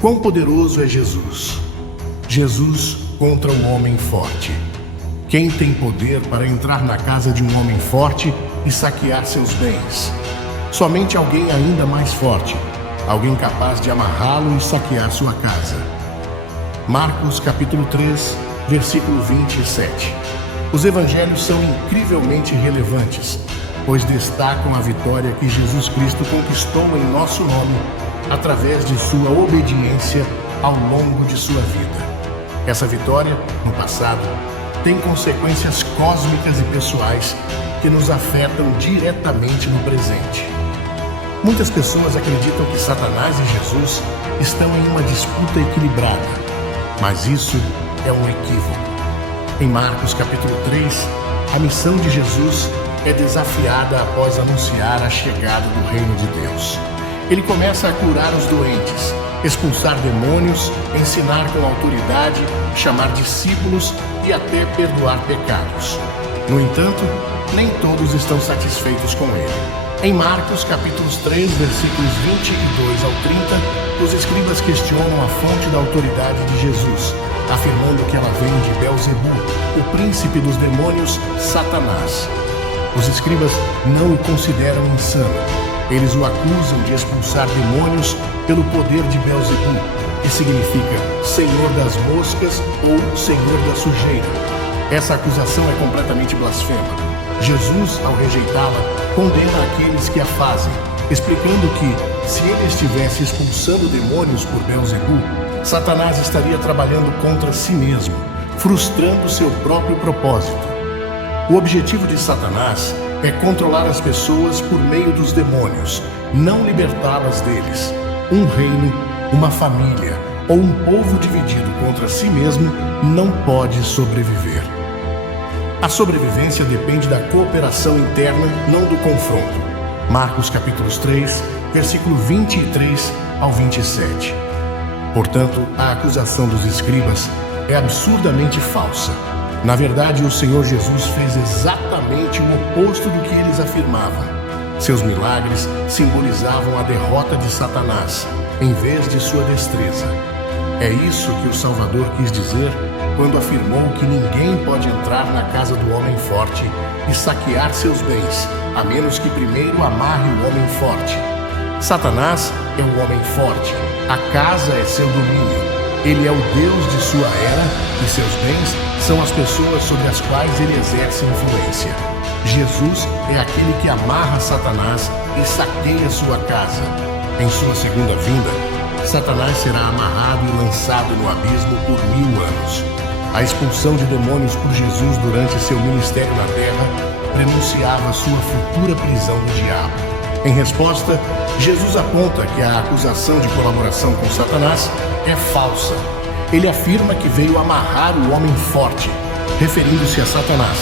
Quão poderoso é Jesus? Jesus contra um homem forte. Quem tem poder para entrar na casa de um homem forte e saquear seus bens? Somente alguém ainda mais forte, alguém capaz de amarrá-lo e saquear sua casa. Marcos capítulo 3, versículo 27. Os evangelhos são incrivelmente relevantes, pois destacam a vitória que Jesus Cristo conquistou em nosso nome através de sua obediência ao longo de sua vida. Essa vitória, no passado, tem consequências cósmicas e pessoais que nos afetam diretamente no presente. Muitas pessoas acreditam que Satanás e Jesus estão em uma disputa equilibrada, mas isso é um equívoco. Em Marcos capítulo 3, a missão de Jesus é desafiada após anunciar a chegada do reino de Deus. Ele começa a curar os doentes, expulsar demônios, ensinar com autoridade, chamar discípulos e até perdoar pecados. No entanto, nem todos estão satisfeitos com ele. Em Marcos capítulos 3, versículos 22 ao 30, os escribas questionam a fonte da autoridade de Jesus, afirmando que ela vem de Beelzebu, o príncipe dos demônios, Satanás. Os escribas não o consideram insano. Eles o acusam de expulsar demônios pelo poder de Beelzebu, que significa Senhor das moscas ou Senhor da sujeira. Essa acusação é completamente blasfema. Jesus, ao rejeitá-la, condena aqueles que a fazem, explicando que, se ele estivesse expulsando demônios por Beelzebu, Satanás estaria trabalhando contra si mesmo, frustrando seu próprio propósito. O objetivo de Satanás é controlar as pessoas por meio dos demônios, não libertá-las deles. Um reino, uma família ou um povo dividido contra si mesmo não pode sobreviver. A sobrevivência depende da cooperação interna, não do confronto. Marcos capítulos 3, versículo 23 ao 27. Portanto, a acusação dos escribas é absurdamente falsa. Na verdade, o Senhor Jesus fez exatamente o oposto do que eles afirmavam. Seus milagres simbolizavam a derrota de Satanás, em vez de sua destreza. É isso que o Salvador quis dizer quando afirmou que ninguém pode entrar na casa do homem forte e saquear seus bens, a menos que primeiro amarre o homem forte. Satanás é o homem forte, a casa é seu domínio. Ele é o Deus de sua era e seus bens são as pessoas sobre as quais ele exerce influência. Jesus é aquele que amarra Satanás e saqueia sua casa. Em sua segunda vinda, Satanás será amarrado e lançado no abismo por 1000 anos. A expulsão de demônios por Jesus durante seu ministério na terra prenunciava sua futura prisão do diabo. Em resposta, Jesus aponta que a acusação de colaboração com Satanás é falsa. Ele afirma que veio amarrar o homem forte, referindo-se a Satanás,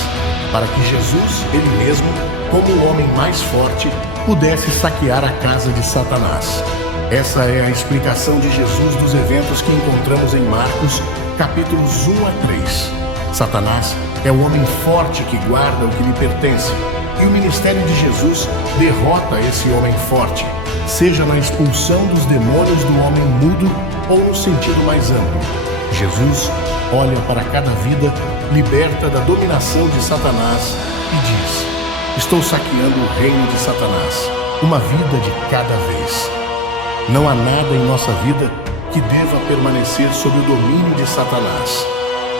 para que Jesus, ele mesmo, como o homem mais forte, pudesse saquear a casa de Satanás. Essa é a explicação de Jesus dos eventos que encontramos em Marcos, capítulos 1 a 3. Satanás é o homem forte que guarda o que lhe pertence, e o ministério de Jesus derrota esse homem forte, seja na expulsão dos demônios do homem mudo ou no sentido mais amplo. Jesus olha para cada vida liberta da dominação de Satanás e diz: estou saqueando o reino de Satanás, uma vida de cada vez. Não há nada em nossa vida que deva permanecer sob o domínio de Satanás.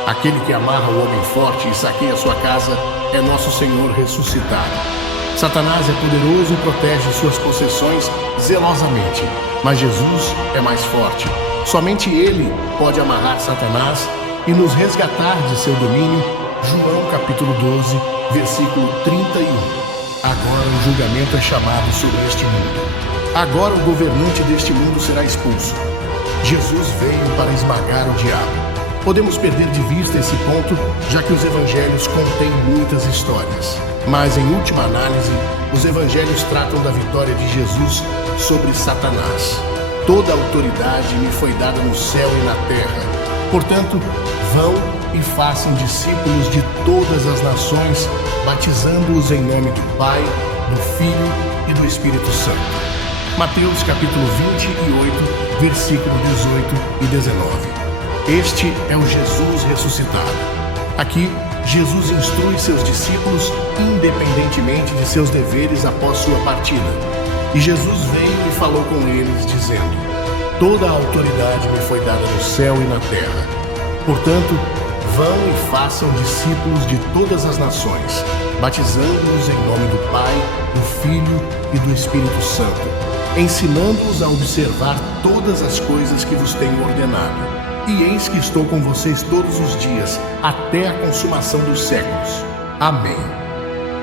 Aquele que amarra o homem forte e saqueia sua casa é nosso Senhor ressuscitado. Satanás é poderoso e protege suas possessões zelosamente, mas Jesus é mais forte. Somente ele pode amarrar Satanás e nos resgatar de seu domínio. João capítulo 12, versículo 31. Agora o julgamento é chamado sobre este mundo. Agora o governante deste mundo será expulso. Jesus veio para esmagar o diabo. Podemos perder de vista esse ponto, já que os evangelhos contêm muitas histórias. Mas, em última análise, os evangelhos tratam da vitória de Jesus sobre Satanás. Toda a autoridade me foi dada no céu e na terra. Portanto, vão e façam discípulos de todas as nações, batizando-os em nome do Pai, do Filho e do Espírito Santo. Mateus capítulo 28, versículo 18 e 19. Este é o Jesus ressuscitado. Aqui, Jesus instrui seus discípulos independentemente de seus deveres após sua partida. E Jesus veio e falou com eles, dizendo: toda a autoridade me foi dada no céu e na terra. Portanto, vão e façam discípulos de todas as nações, batizando-os em nome do Pai, do Filho e do Espírito Santo, ensinando-os a observar todas as coisas que vos tenho ordenado. E eis que estou com vocês todos os dias, até a consumação dos séculos. Amém.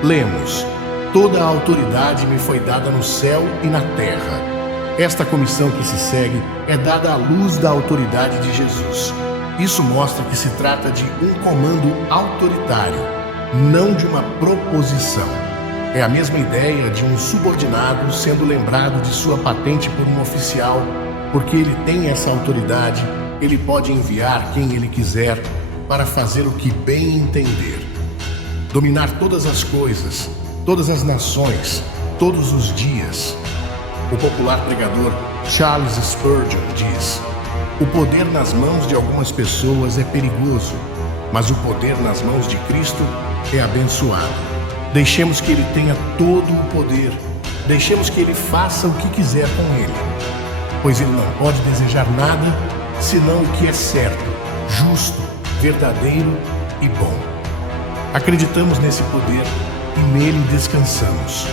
Lemos: toda a autoridade me foi dada no céu e na terra. Esta comissão que se segue é dada à luz da autoridade de Jesus. Isso mostra que se trata de um comando autoritário, não de uma proposição. É a mesma ideia de um subordinado sendo lembrado de sua patente por um oficial. Porque ele tem essa autoridade, ele pode enviar quem ele quiser para fazer o que bem entender. Dominar todas as coisas, todas as nações, todos os dias. O popular pregador Charles Spurgeon diz: o poder nas mãos de algumas pessoas é perigoso, mas o poder nas mãos de Cristo é abençoado. Deixemos que Ele tenha todo o poder. Deixemos que Ele faça o que quiser com Ele. Pois Ele não pode desejar nada senão o que é certo, justo, verdadeiro e bom. Acreditamos nesse poder e nele descansamos.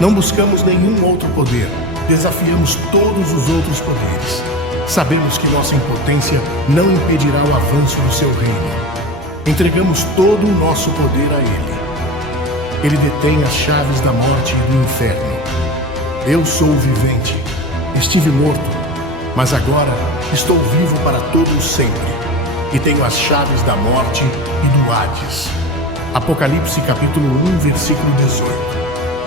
Não buscamos nenhum outro poder. Desafiamos todos os outros poderes. Sabemos que nossa impotência não impedirá o avanço do seu reino. Entregamos todo o nosso poder a Ele. Ele detém as chaves da morte e do inferno. Eu sou vivente. Estive morto, mas agora estou vivo para todo o sempre. E tenho as chaves da morte e do Hades. Apocalipse capítulo 1, versículo 18.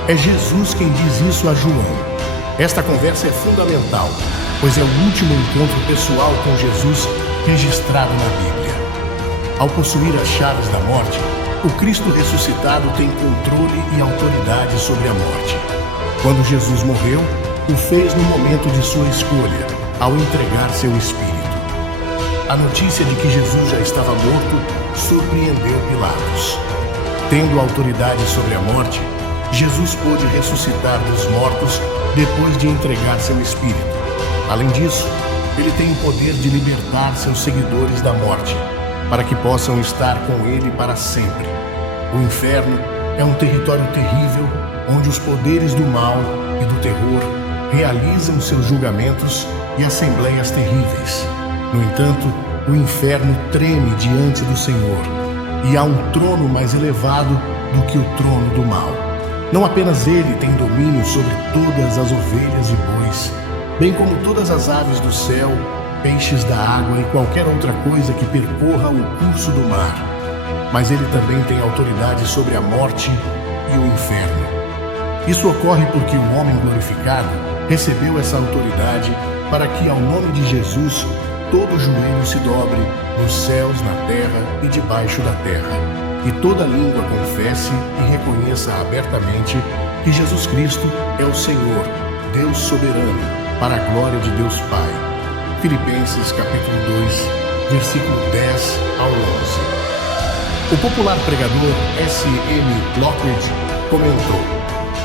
É Jesus quem diz isso a João. Esta conversa é fundamental, pois é o último encontro pessoal com Jesus registrado na Bíblia. Ao possuir as chaves da morte, o Cristo ressuscitado tem controle e autoridade sobre a morte. Quando Jesus morreu, o fez no momento de sua escolha, ao entregar seu espírito. A notícia de que Jesus já estava morto surpreendeu Pilatos. Tendo autoridade sobre a morte, Jesus pôde ressuscitar dos mortos depois de entregar seu espírito. Além disso, ele tem o poder de libertar seus seguidores da morte, para que possam estar com ele para sempre. O inferno é um território terrível, onde os poderes do mal e do terror realizam seus julgamentos e assembleias terríveis. No entanto, o inferno treme diante do Senhor, e há um trono mais elevado do que o trono do mal. Não apenas ele tem domínio sobre todas as ovelhas e bois, bem como todas as aves do céu, peixes da água e qualquer outra coisa que percorra o curso do mar. Mas ele também tem autoridade sobre a morte e o inferno. Isso ocorre porque o homem glorificado recebeu essa autoridade para que, ao nome de Jesus, todo joelho se dobre nos céus, na terra e debaixo da terra, e toda língua confesse e reconheça abertamente que Jesus Cristo é o Senhor, Deus soberano, para a glória de Deus Pai. Filipenses capítulo 2, versículo 10 ao 11. O popular pregador S.M. Lockridge comentou: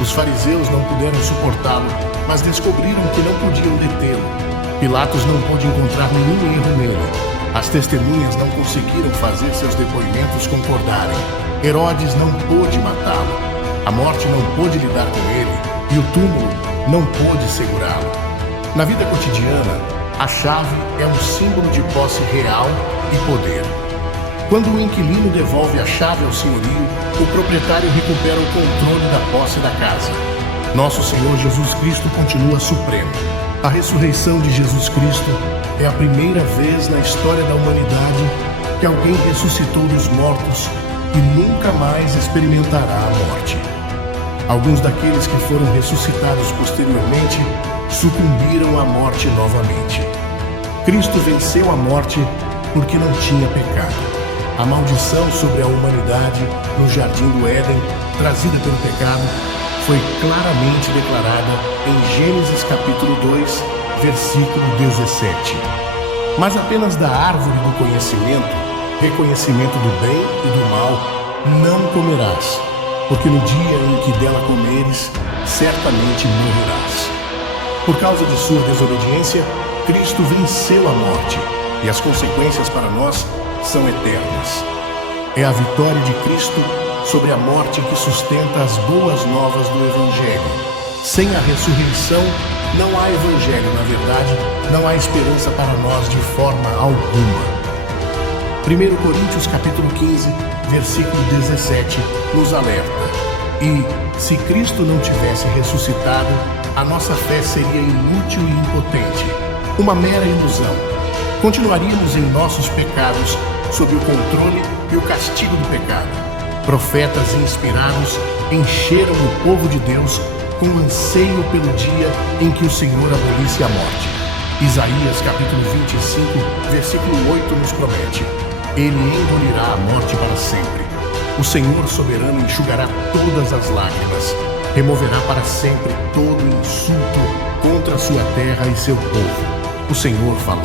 os fariseus não puderam suportá-lo, mas descobriram que não podiam detê-lo. Pilatos não pôde encontrar nenhum erro nele. As testemunhas não conseguiram fazer seus depoimentos concordarem. Herodes não pôde matá-lo. A morte não pôde lidar com ele, e o túmulo não pôde segurá-lo. Na vida cotidiana, a chave é um símbolo de posse real e poder. Quando o inquilino devolve a chave ao senhorio, o proprietário recupera o controle da posse da casa. Nosso Senhor Jesus Cristo continua supremo. A ressurreição de Jesus Cristo é a primeira vez na história da humanidade que alguém ressuscitou dos mortos e nunca mais experimentará a morte. Alguns daqueles que foram ressuscitados posteriormente sucumbiram à morte novamente. Cristo venceu a morte porque não tinha pecado. A maldição sobre a humanidade no jardim do Éden, trazida pelo pecado, foi claramente declarada em Gênesis capítulo 2, versículo 17. Mas apenas da árvore do conhecimento, reconhecimento do bem e do mal, não comerás, porque no dia em que dela comeres, certamente morrerás. Por causa de sua desobediência, Cristo venceu a morte, e as consequências para nós são eternas. É a vitória de Cristo sobre a morte que sustenta as boas novas do Evangelho. Sem a ressurreição, não há Evangelho, na verdade, não há esperança para nós de forma alguma. 1 Coríntios capítulo 15, versículo 17, nos alerta: e, se Cristo não tivesse ressuscitado, a nossa fé seria inútil e impotente, uma mera ilusão. Continuaríamos em nossos pecados, sob o controle e o castigo do pecado. Profetas inspirados encheram o povo de Deus com anseio pelo dia em que o Senhor abolisse a morte. Isaías capítulo 25, versículo 8 nos promete: ele engolirá a morte para sempre. O Senhor soberano enxugará todas as lágrimas, removerá para sempre todo insulto contra sua terra e seu povo. O Senhor falou.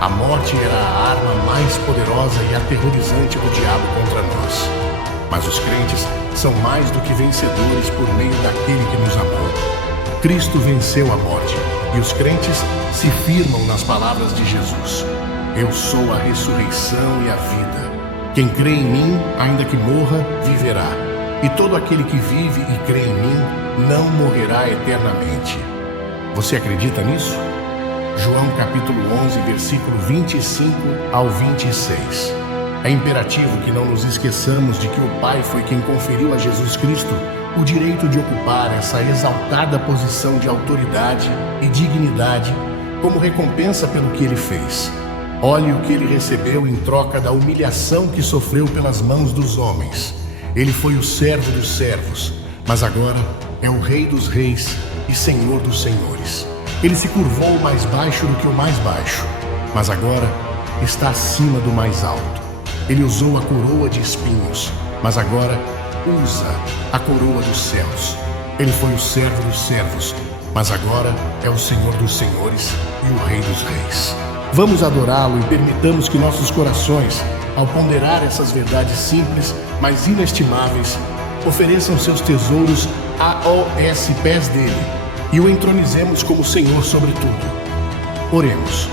A morte era a arma mais poderosa e aterrorizante do diabo contra nós. Mas os crentes são mais do que vencedores por meio daquele que nos amou. Cristo venceu a morte, e os crentes se firmam nas palavras de Jesus: eu sou a ressurreição e a vida. Quem crê em mim, ainda que morra, viverá. E todo aquele que vive e crê em mim não morrerá eternamente. Você acredita nisso? João capítulo 11, versículo 25 ao 26. É imperativo que não nos esqueçamos de que o Pai foi quem conferiu a Jesus Cristo o direito de ocupar essa exaltada posição de autoridade e dignidade como recompensa pelo que ele fez. Olhe o que ele recebeu em troca da humilhação que sofreu pelas mãos dos homens. Ele foi o servo dos servos, mas agora é o Rei dos reis e Senhor dos senhores. Ele se curvou mais baixo do que o mais baixo, mas agora está acima do mais alto. Ele usou a coroa de espinhos, mas agora usa a coroa dos céus. Ele foi o servo dos servos, mas agora é o Senhor dos senhores e o Rei dos reis. Vamos adorá-lo e permitamos que nossos corações, ao ponderar essas verdades simples, mas inestimáveis, ofereçam seus tesouros aos pés dele e o entronizemos como Senhor sobre tudo. Oremos.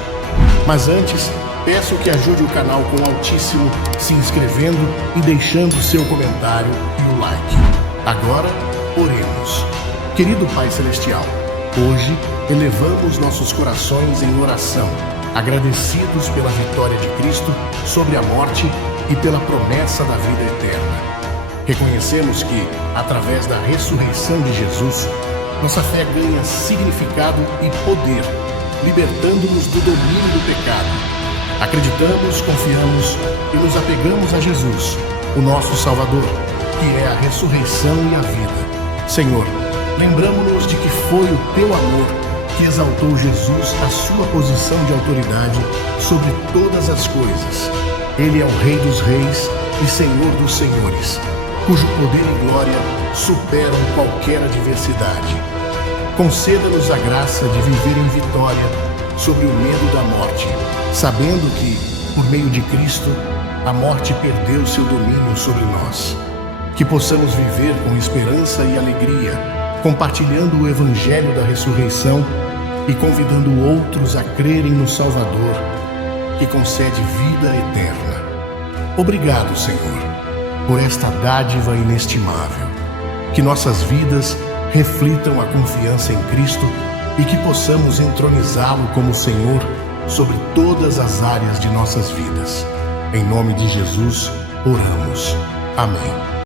Mas antes, peço que ajude o canal com o Altíssimo, se inscrevendo e deixando seu comentário e o like. Agora, oremos. Querido Pai Celestial, hoje elevamos nossos corações em oração, agradecidos pela vitória de Cristo sobre a morte e pela promessa da vida eterna. Reconhecemos que, através da ressurreição de Jesus, nossa fé ganha significado e poder, libertando-nos do domínio do pecado. Acreditamos, confiamos e nos apegamos a Jesus, o nosso Salvador, que é a ressurreição e a vida. Senhor, lembramo-nos de que foi o teu amor que exaltou Jesus à sua posição de autoridade sobre todas as coisas. Ele é o Rei dos reis e Senhor dos senhores, cujo poder e glória superam qualquer adversidade. Conceda-nos a graça de viver em vitória sobre o medo da morte, sabendo que, por meio de Cristo, a morte perdeu seu domínio sobre nós. Que possamos viver com esperança e alegria, compartilhando o Evangelho da ressurreição e convidando outros a crerem no Salvador, que concede vida eterna. Obrigado, Senhor, por esta dádiva inestimável. Que nossas vidas reflitam a confiança em Cristo e que possamos entronizá-lo como Senhor sobre todas as áreas de nossas vidas. Em nome de Jesus, oramos. Amém.